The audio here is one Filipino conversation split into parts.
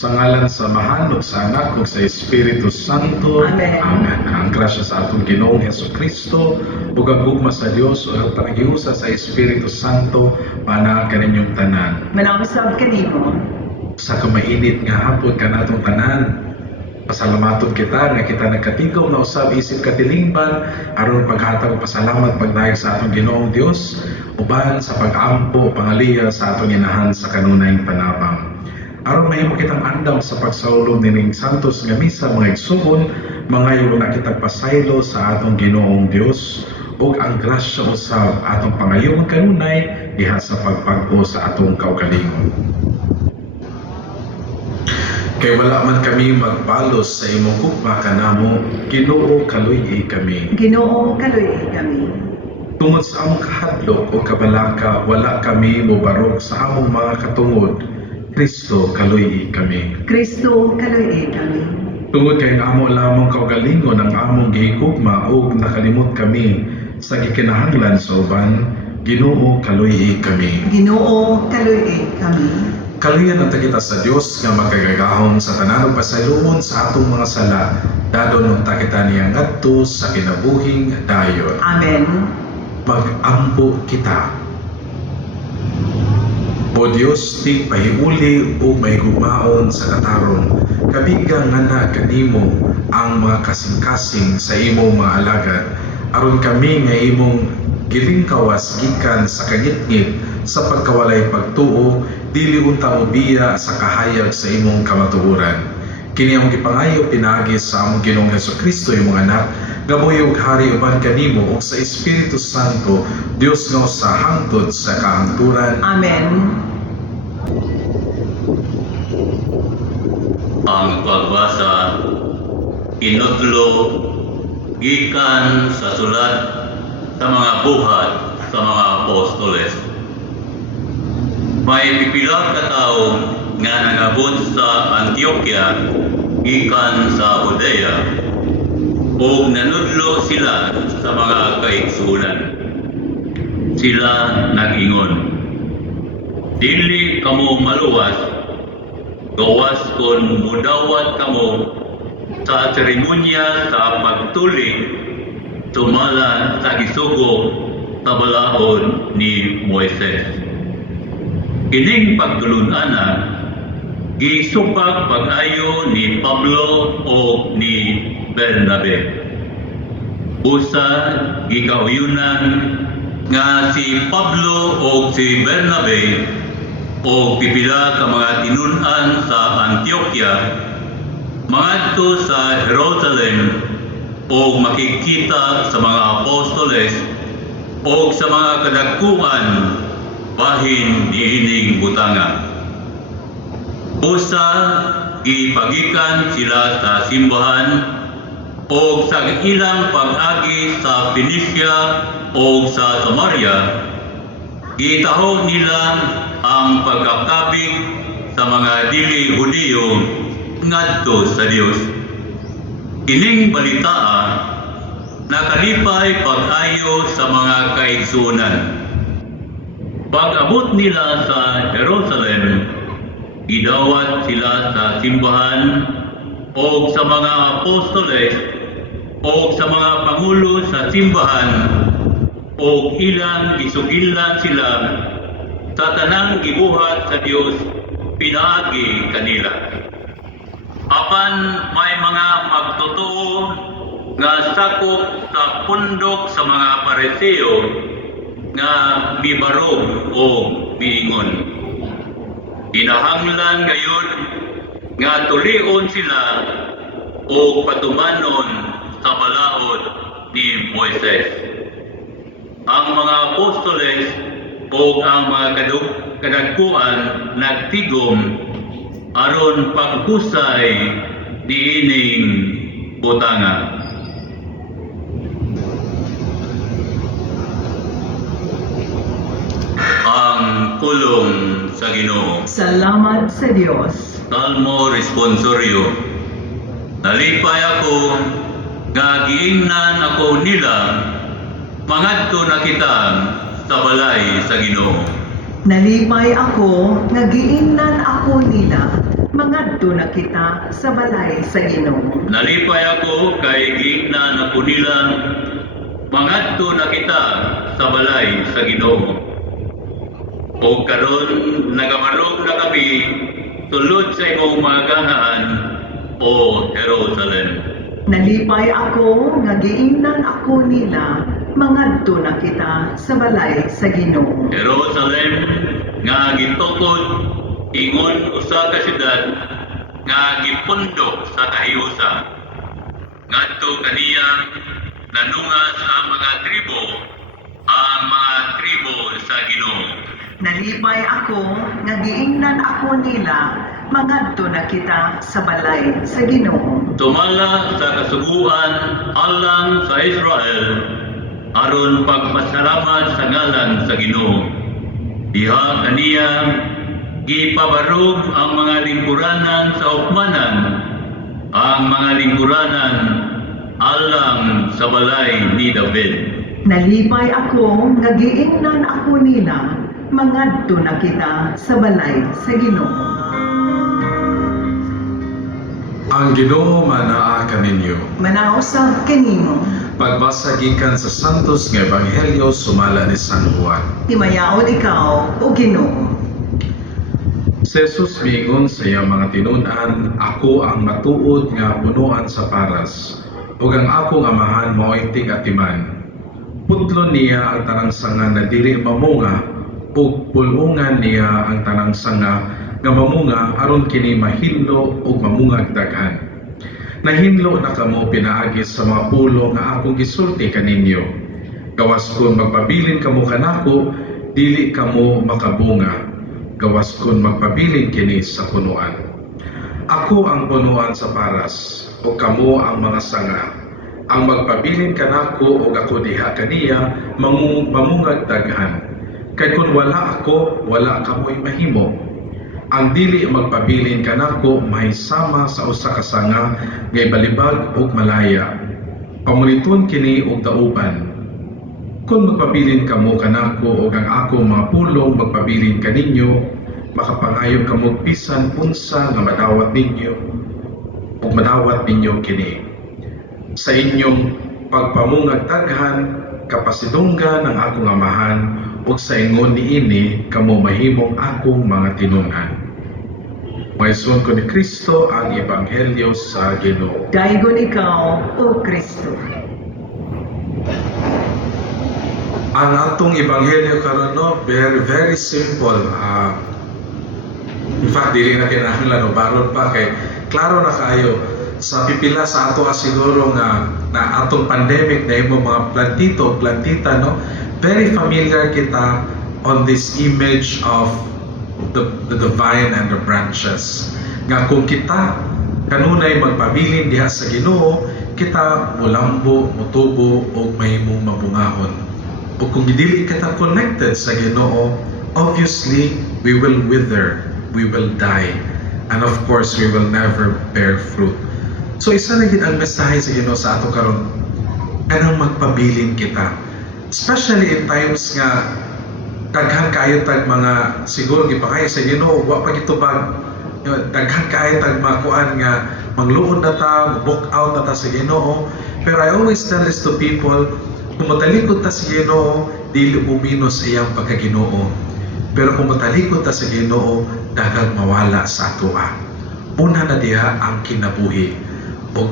Sa ngalan sa Mahal ug sa Anak ug sa Espiritu Santo. Amen. Amen. Ang grasya sa atong Ginoong Hesukristo ug ang gugma sa Dios ug ang panagiusa sa Espiritu Santo pana kaninyong tanan. Manawasab kanimo. Sa kamainit nga hapon kanatong tanan, pasalamaton kita nga kita nagkatigaw na usab isip katilingban aron paghatag og pasalamat pagdayeg sa atong Ginoong Dios uban sa pag-ampo pangaliya sa atong inahan sa kanunayng panabang. Aron mahimo kitang andam sa pagsaulog nining santos nga misa mga igsugon, mangayo na kitang pasaylo sa atong Ginoong Dios ug ang grasya usab atong pangayoon kanunay diha sa pagpag-o sa atong kaugalingon. Kay wala man kami magbalos sa imong gugma kanamo, Ginoo kaluy kami. Ginoo kaluy kami. Tungod sa among kahadlok o kabalaka, wala kami mobarog sa among mga katungod. Kristo kaluy kami. Kristo kaluy kami. Tungod kay amo lamang kaugalingon ang among gihigugma ug nakalimot kami sa gikinahanglan sa uban, Ginoo kaluy kami. Ginoo kaluy kami. Kaluyan ang kita sa Dios nga magkagagahon sa tanan ug pasayloon sa atong mga sala, dadon unta kita niya ngadto sa kinabuhing dayon. Amen. Mag-ampo kita. O Dios, ti pahiuli o mahigugmaon sa kataron, kabigang nga na kanimo ang mga kasing-kasing sa imong mga alagad, aron kami nga imong gilingkawas gikan sa kangitngit sa pagkawalay pagtuo, dili unta mobiya sa kahayag sa imong kamatuoran. Kini ang gipangayo pinagi sa among Ginoong Hesukristo imong anak, gaboy ug hari uban kanimo ug sa Espiritu Santo, Dios nga sa hangtod sa kahangturan. Amen. Ang pagbasa inutlo gikan sa sulat sa mga buhat sa mga apostoles. May pipila ka tawo nga nangabot sa Antioquia gikan sa Judea ug nanudlo sila sa mga kaigsunan. Sila nag-ingon, dili kamo maluwas, gawas kon mudawat kamo sa seremonya sa pagtuling tumala sa gisugo sa balaod ni Moises. Kining pagtulun-ana gisupag pag-ayo ni Pablo o ni Bernabe. Usa gikauyunan nga si Pablo o si Bernabe o pipila ka mga tinun-an sa Antioquia mangadto sa Jerusalem o makikita sa mga apostoles o sa mga kadagkuhan bahin niining butanga. Usa gipagikan sila sa simbahan o sa ilang pag-agi sa Phoenicia o sa Samaria, gitaho nila ang pagkakabig sa mga dili Hudiyo ngadto sa Dios. Kining balitaa nakalipay pag-ayo sa mga kaigsunan. Pag-abot nila sa Jerusalem, gidawat sila sa simbahan o sa mga apostoles o sa mga pangulo sa simbahan o ilang gisugilan sila sa tanang gibuhat sa Dios pinaagi kanila. Apan may mga magtotoo nga sakop sa pundok sa mga Pariseo nga mibarog o miingon. Kinahanglan gayon nga tulion sila o patumanon sa balaod ni Moises. Ang mga apostoles o ang mga kadagkuan nagtigom aron pagkusay diining butanga. Ang pulong sa Ginoo. Salamat sa Dios. Salmo responsorio. Nalipay ako, nga giingnan ako nila, mangadto na kita sa balay sa Ginoo. Nalipay ako, nagiingnan ako nila, mangadto na kita sa balay sa Ginoo. Nalipay ako kay giigna na kunilang mangadto na kita sa balay sa Ginoo. O karon nagamarog na kami sulod sa imong mga ganahan o Jerusalem. Nalipay ako nga giingnan ako nila mangadto na kita sa balay sa Ginoo. Jerusalem nga gitukod ingon usa ka syudad nga gipundok sa kahiusa. Ngadto kaniya nanungas ang mga tribo sa Ginoo. Nalipay ako nga giingnan ako nila mangadto na kita sa balay sa Ginoo. Tumala sa kasuguan alang sa Israel aron pagpasalamat sa ngalan sa Ginoo. Diha kaniya gipabarog ang mga lingkuranan sa ukmanan, ang mga lingkuranan alang sa balay ni David. Nalipay ako nga giingnan ako nila mangadto na kita sa balay sa Ginoo. Ang Ginoo manaa kaninyo. Manausab kanimo, Pagbasa gikan sa Santos nga Ebanghelyo sumala ni San Juan. himayaon ikaw o Ginoo. Si Jesus miingon sa iyang mga tinunan, ako ang matuod nga punuan sa paras, ug ang akong amahan mao'y tig-atiman. Putlon niya ang tanang sanga na dili mamunga, ug pulungan niya ang tanang sanga nga mamunga aron kini mahilo ug mamungag daghan. Nahinlo na kamo pinaagi sa mga pulo nga akong gisulti kaninyo. Gawas kon magpabilin kamo kanako, dili kamo makabunga. Gawas kon magpabilin kini sa punuan. Ako ang punuan sa paras, o kamo ang mga sanga. Ang magpabilin kanako o ako diha kaniya, mamungag daghan. Kay kung wala ako, wala kamo'y mahimo. Ang dili magpabilin kanako may sama sa usa ka sanga ngay balibag ug malaya. Pamuniton kini og dauban. Kung magpabilin kamo kanako ug ang ako mga pulong magpabilin kaninyo, makapangayo kamo bisan unsa nga madawat ninyo ug madawat ninyo kini. Sa inyong pagpamungag daghan, kapasidunggan ang akong amahan, ug sa ingon niini kamo mahimong akong mga tinunan. Maison ko ni Kristo ang Ebanghelyo sa Ginoo. Daigon ikaw o Kristo. Ang atong Ebanghelyo karon no, very simple. In fact, dili na kinahanglan no baron pa kay klaro na kayo sa pipila sa ato siguro nga na atong pandemic na imo mga plantita no, very familiar kita on this image of the vine and the branches. Nga kung kita kanunay magpabilin diha sa Ginoo, kita mulambo, mutubo o mahimong mabungahon. O kung dili kita connected sa Ginoo, obviously we will wither, we will die, and of course we will never bear fruit. So isa na gid ang mensahe sa Ginoo sa ato karon, kanang magpabilin kita. Especially in times nga daghan kaayo tag mga siguro gipakayo sa Ginoo, wa pa gitubag. Daghan kaayo tag makuan nga mangluod na ta, book out na ta sa Ginoo. Pero I always tell this to people, kung matalikod ta sa Ginoo, dili uminos iyang pagkaginoo. Pero kung matalikod ta sa Ginoo, daghang mawala sa atoa. Una na diha ang kinabuhi. O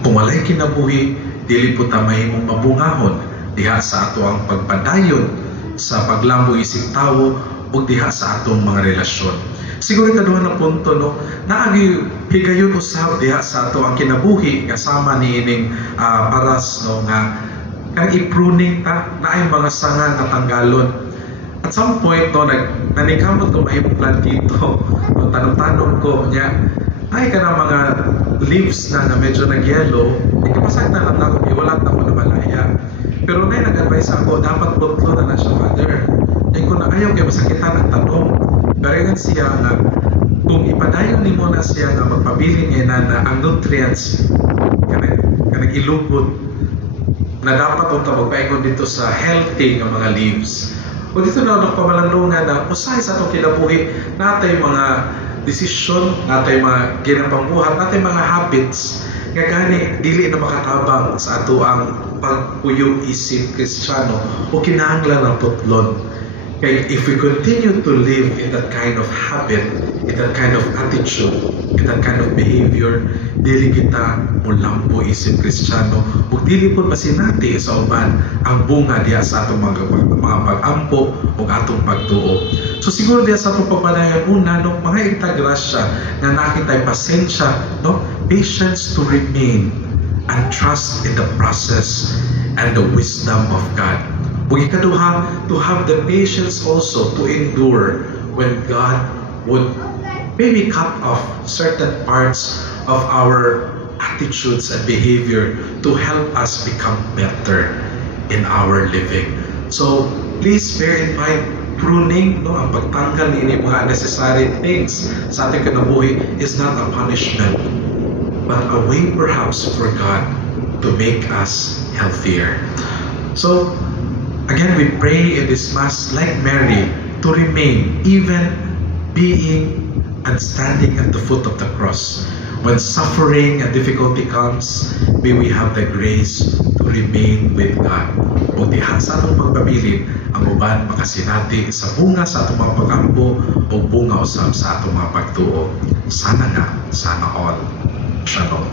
kung walay kinabuhi, dili po ta mahimong mabungahon diha sa ato ang pagpadayon sa paglambo isig tawo o diha sa atong mga relasyon. Siguro ikaduha na punto no, naagi higayon usab diha sa ato ang kinabuhi kasama niining paras no nga kang i-pruning ta naay mga sanga nga tanggalon. At some point no nanikamot ko mahimong plantito no, tanong ko niya ay ka na mga leaves na medyo nag-yellow, ikapasag na lang ako, iwalat na ako na malaya. Pero na nag-advise ako, dapat putlo na siya, Father. Ay ko na ayaw kayo masakitan ng tanong. Pero yun siya nga, kung ipadayon ni mo na siya nga magpabilin niya na ang nutrients, kanang ilubot, na dapat ito magpaingon dito sa healthy ng mga leaves. O dito na pamalandungan na usay sa itong kinabuhi natay mga desisyon, natay mga ginapambuhat, natay mga habits nga gani dili na makatabang sa ato ang pagpuyong isip Kristiyano o kinahanglan ng tutlon. Kaya if we continue to live in that kind of habit, in that kind of attitude, in that kind of behavior, dili kita mulambo isip Kristiyano ug dili po masinati sa uban ang bunga diya sa atong mga pag-ampo ug atong pagtuo. So siguro diya sa atong pagpanayon una no mga itagrasya nga nakitay pasensya no, patience to remain and trust in the process and the wisdom of God. Ug ikaduha, to have the patience also to endure when God would maybe cut off certain parts of our attitudes and behavior to help us become better in our living. So please bear in mind, pruning, no, ang pagtanggal ni mga unnecessary things sa ating kinabuhi is not a punishment, but a way perhaps for God to make us healthier. So again, we pray in this Mass like Mary to remain, even being and standing at the foot of the cross. When suffering and difficulty comes, may we have the grace to remain with God. O diha sa atong pagpabilin, ang uban makasinati sa bunga sa atong mga pagampo o bunga usab sa atong mga pagtuo. Sana nga, sana all. Shalom.